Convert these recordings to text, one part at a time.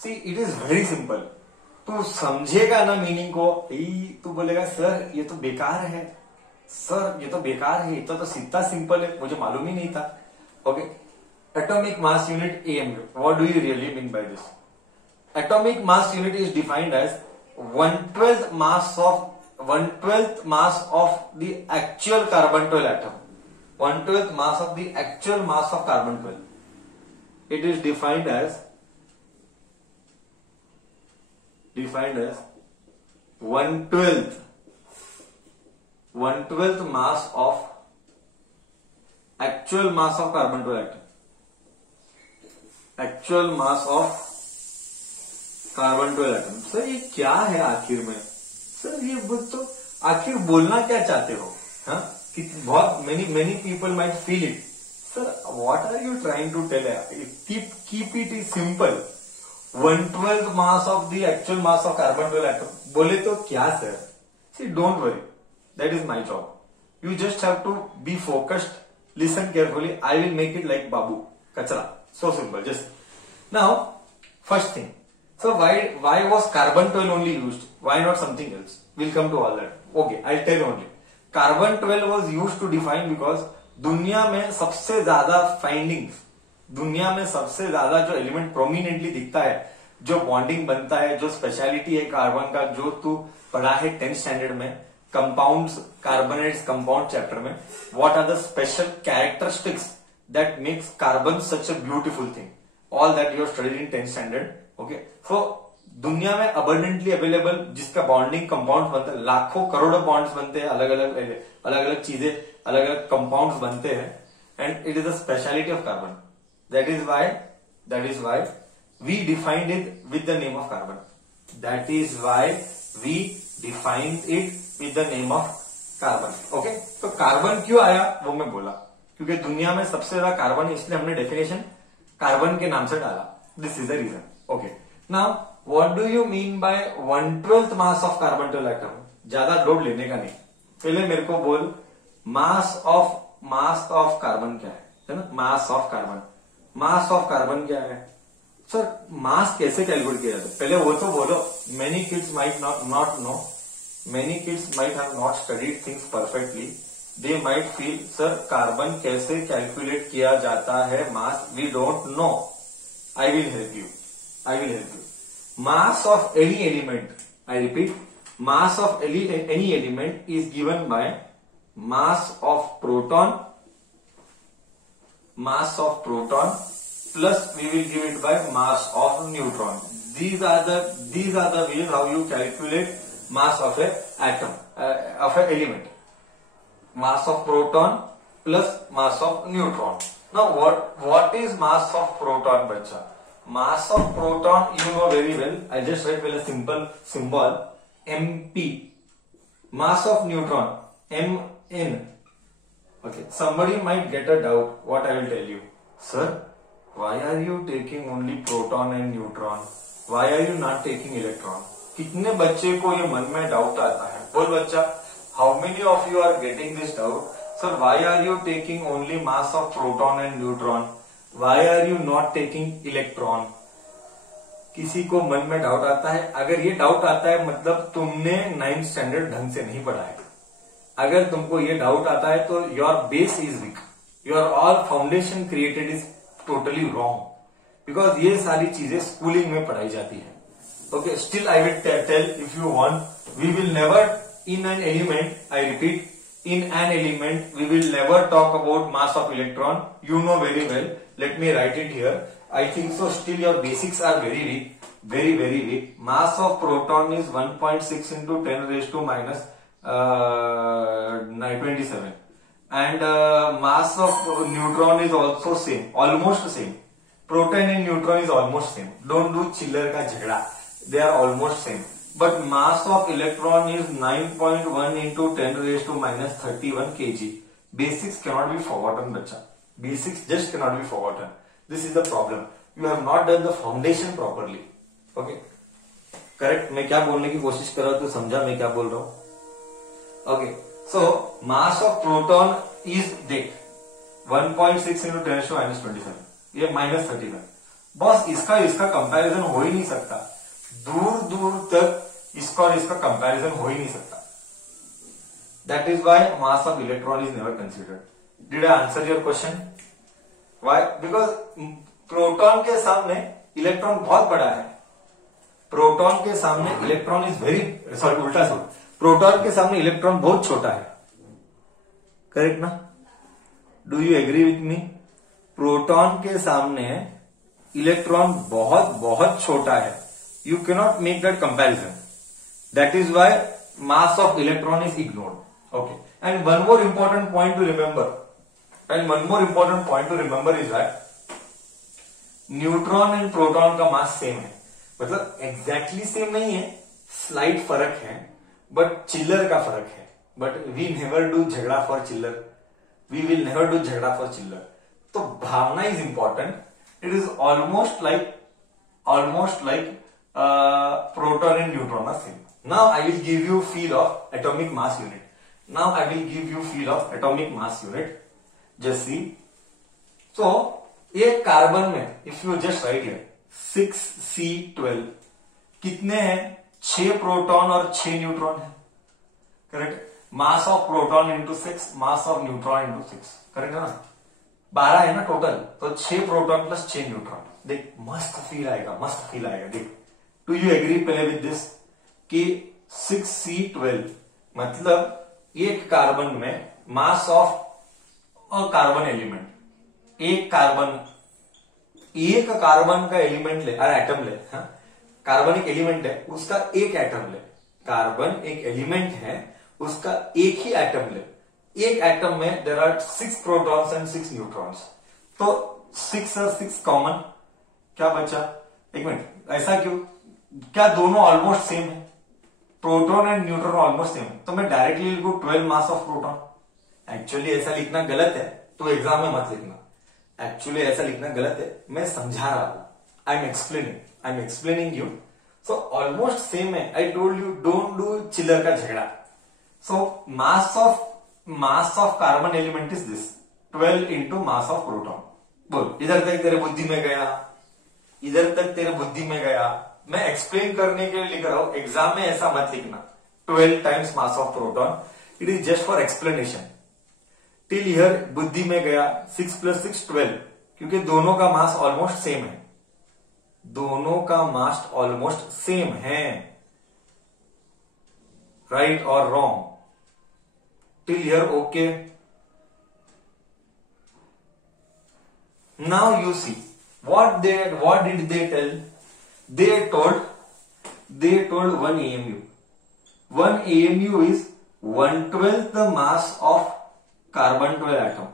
See it is very simple. तू समझेगा ना मीनिंग को, तू बोलेगा सर ये तो बेकार है, सर ये तो बेकार है, तो सीधा सिंपल है, मुझे मालूम ही नहीं था। Okay, atomic mass unit AMU, what do you really mean by this? Atomic mass unit is defined as 1/12 mass of the actual carbon 12 atom, 1/12 mass of the actual mass of carbon 12. It is defined as 1/12 mass of actual mass of carbon 12 atom, actual mass of carbon 12 atom. Sir ये क्या है आखिर में? Sir ये तो आखिर बोलना क्या चाहते हो? हाँ, कि बहुत many people might feel it. Sir what are you trying to tell? Keep it is simple. 1/12 mass of the actual mass of carbon 12 atom बोले तो क्या sir? See don't worry, that is my job. You just have to be focused, listen carefully, I will make it like बाबू कचरा। So simple. Just now first thing, so why was carbon 12 only used? Why not something else? We'll come to all that. Okay, I'll tell you only. Carbon 12 was used to define because दुनिया में सबसे ज्यादा findings, दुनिया में सबसे ज्यादा जो element prominently दिखता है, जो बॉन्डिंग बनता है, जो स्पेशलिटी है कार्बन का, जो तू पढ़ा है 10th स्टैंडर्ड में कंपाउंड्स, कार्बोनेट्स कंपाउंड चैप्टर में, what are the special characteristics that makes carbon such a beautiful thing, all that you studied in 10th standard. Okay, so दुनिया में अबंडेंटली अवेलेबल जिसका बॉन्डिंग कंपाउंड बनता है, लाखों करोड़ों bonds बनते हैं, अलग अलग चीजें, अलग अलग कंपाउंड्स बनते हैं, and it is the speciality of carbon. That is why we defined it with the name of carbon. That is why we defined it with the name of carbon. Okay, तो carbon क्यों आया वो मैं बोला, क्योंकि दुनिया में सबसे ज्यादा कार्बन है, इसलिए हमने डेफिनेशन कार्बन के नाम से डाला। This is the reason. Okay, now what do you mean by 1/12 mass of carbon 12 atom? ज्यादा लोड लेने का नहीं, पहले मेरे को बोल मास ऑफ कार्बन क्या है ना? मास ऑफ कार्बन क्या है? सर मास कैसे कैलकुलेट किया जाता है पहले वो तो बोलो। Many kids might not know, many kids might have not studied things perfectly, they might feel sir carbon कैसे कैलकुलेट किया जाता है mass, we don't know. I will help you. Mass of any element, I repeat, mass of any element is given by mass of proton plus we will give it by mass of neutron. These are the ways how you calculate mass of a atom, of a element. Mass of proton plus mass of neutron. Now what is mass of proton, bacha? Mass of proton you know very well. I just write with a simple symbol MP. Mass of neutron MN. Okay, somebody might get a doubt. What I will tell you, sir, why are you taking only proton and neutron? Why are you not taking electron? कितने बच्चे को ये मन में doubt आता है? बोल बच्चा, how many of you are getting this doubt? Sir, why are you taking only mass of proton and neutron? Why are you not taking electron? किसी को मन में डाउट आता है? अगर ये डाउट आता है मतलब तुमने 9th स्टैंडर्ड ढंग से नहीं पढ़ा है। अगर तुमको ये डाउट आता है तो your base is weak, your all foundation created is totally wrong, because ये सारी चीजें स्कूलिंग में पढ़ाई जाती है। Okay, still I will tell if you want, we will never in an element, I repeat, in an element we will never talk about mass of electron. You know very well, let me write it here. I think so still your basics are very weak, very weak. Mass of proton is 1.6 into 10 raised to minus 27, and mass of neutron is also same, almost same. Proton and neutron is almost same. Don't do chiller ka jhagda, they are almost same. But mass of electron is 9.1 into 10 raised to minus 31 kg. Basics cannot be forgotten, bacha. Basics just cannot be forgotten. This is the problem. You have not done the foundation properly. Okay? Correct? मैं क्या बोलने की कोशिश कर रहा हूं तो समझा मैं क्या बोल रहा हूं? Okay. So mass of proton is देख 1.6 into 10 raised to minus 27. ये minus 31. बॉस इसका इसका कंपैरिजन हो ही नहीं सकता, दूर दूर तक इसका और इसका कंपैरिजन हो ही नहीं सकता. That is why mass of electron is never considered. Did I answer your question? Why? Because proton के सामने इलेक्ट्रॉन बहुत बड़ा है. प्रोटॉन के सामने इलेक्ट्रॉन इज वेरी, सॉरी उल्टा सॉरी, प्रोटॉन के सामने इलेक्ट्रॉन बहुत छोटा है. करेक्ट ना? Do you agree with me? Proton के सामने इलेक्ट्रॉन बहुत बहुत छोटा है. You cannot make that comparison. That is why mass of electron is ignored. Okay. And one more important point to remember. Is that neutron and proton का mass same है. मतलब exactly same नहीं है, slight फर्क है, but चिल्लर का फर्क है. बट वी नेवर डू झगड़ा फॉर चिल्लर. वी विल नेवर डू झगड़ा फॉर चिल्लर. तो भावना is important. It is almost like proton and neutron are same. Now I will give you feel of atomic mass unit. Just see. So एक carbon में if you just write here 6C12 कितने हैं? 6 proton और 6 neutron है. Correct. Mass of proton into 6, mass of neutron into 6. Correct है ना? 12 है ना टोटल. तो 6 प्रोटॉन प्लस 6 न्यूट्रॉन. देख मस्त फील आएगा. देख, डू यू एग्री पहले विद दिस कि 6C12 मतलब एक कार्बन में mass of a carbon element, एक कार्बन का एलिमेंट ले, अरे एटम ले. हाँ? कार्बन एक एलिमेंट है, उसका एक एटम ले. कार्बन एक एलिमेंट है, उसका एक ही एटम ले. एक एटम में there are 6 protons and 6 neutrons. तो 6 और 6 कॉमन, क्या बचा? एक मिनट, ऐसा क्यों? क्या दोनों ऑलमोस्ट सेम है? Proton and neutron almost same. तो मैं डायरेक्टली लिखूं 12 मास ऑफ प्रोटॉन. एक्चुअली ऐसा लिखना गलत है, तो एग्जाम में मत लिखना. एक्चुअली ऐसा लिखना गलत है, मैं समझा रहा हूं. I am explaining you. So almost same है. I told you don't do चिल्लर का झगड़ा. So mass of carbon element is this 12 into mass of proton. बोल, इधर तक तेरे बुद्धि में गया. मैं एक्सप्लेन करने के लिए लिख रहा हूं, एग्जाम में ऐसा मत लिखना 12 times mass of proton. It is just for explanation. Till here बुद्धि में गया. 6 प्लस 6 12, क्योंकि दोनों का मास ऑलमोस्ट सेम है. राइट और wrong? Till here okay. Now you see what did they tell? They told 1 AMU. 1 AMU is 1/12 the mass of carbon 12 atom.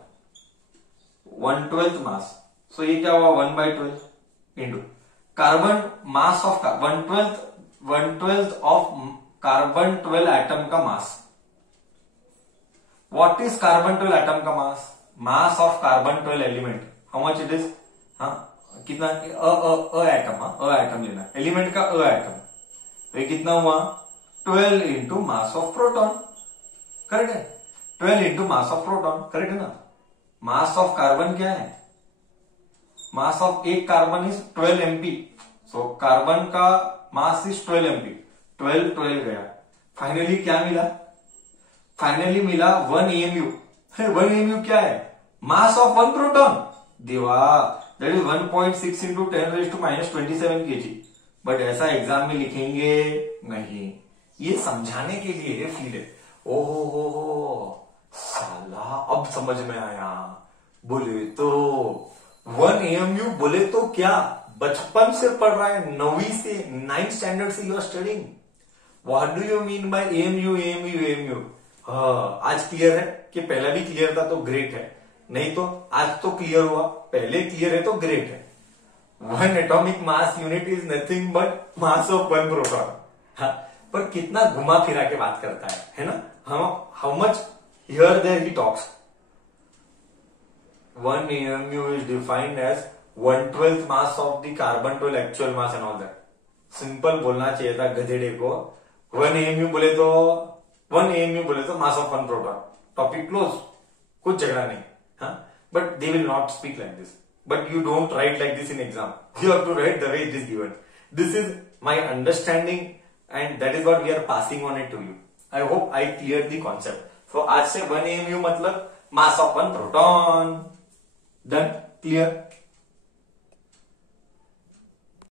1/12 mass. So ये क्या हुआ? 1/12 into carbon mass of 1/12 of carbon 12 atom का मास. What is carbon 12 atom का मास? Mass of carbon 12 element. How much it is? हाँ, कितना? अ atom लेना, एलिमेंट का अ एटम. तो ये कितना हुआ? 12 into mass of proton. Correct है? 12 into mass of proton. Correct है ना? मास ऑफ कार्बन क्या है? मास ऑफ एक carbon is 12 MP. So carbon का मास इज 12 MP. 12 गया. फाइनली क्या मिला? फाइनली मिला 1 AMU. 1 AMU क्या है? Mass of 1 proton. देवा, that is 1.6 into 10⁻⁻27 kg. But ऐसा एग्जाम में लिखेंगे नहीं. ये समझाने के लिए है फील्ड. ओहो साला, अब समझ में आया. बोले तो 1 AMU बोले तो क्या? बचपन से पढ़ रहा है, 9वीं से 9th स्टैंडर्ड से you are studying. What do you mean by AMU? आज क्लियर है कि पहला भी क्लियर था तो ग्रेट है. नहीं तो आज तो क्लियर हुआ, पहले क्लियर है तो ग्रेट है. 1 atomic mass unit is nothing but mass of 1 proton. पर कितना घुमा फिरा के बात करता है ना? How much here there he talks. 1 AMU is defined as 1/12 mass of the carbon 12 actual mass and all that. Simple बोलना चाहिए था गधेड़े को. 1 AMU बोले तो मास ऑफ 1 प्रोटॉन. टॉपिक क्लोज, कुछ झगड़ा नहीं. हाँ, but they will not speak like this. but you don't write like this in exam. You have to write the way it is given. This is my understanding and that is what we are passing on it to you. I hope I cleared the concept. So आज से 1 AMU मतलब mass of 1 proton. Done? Clear?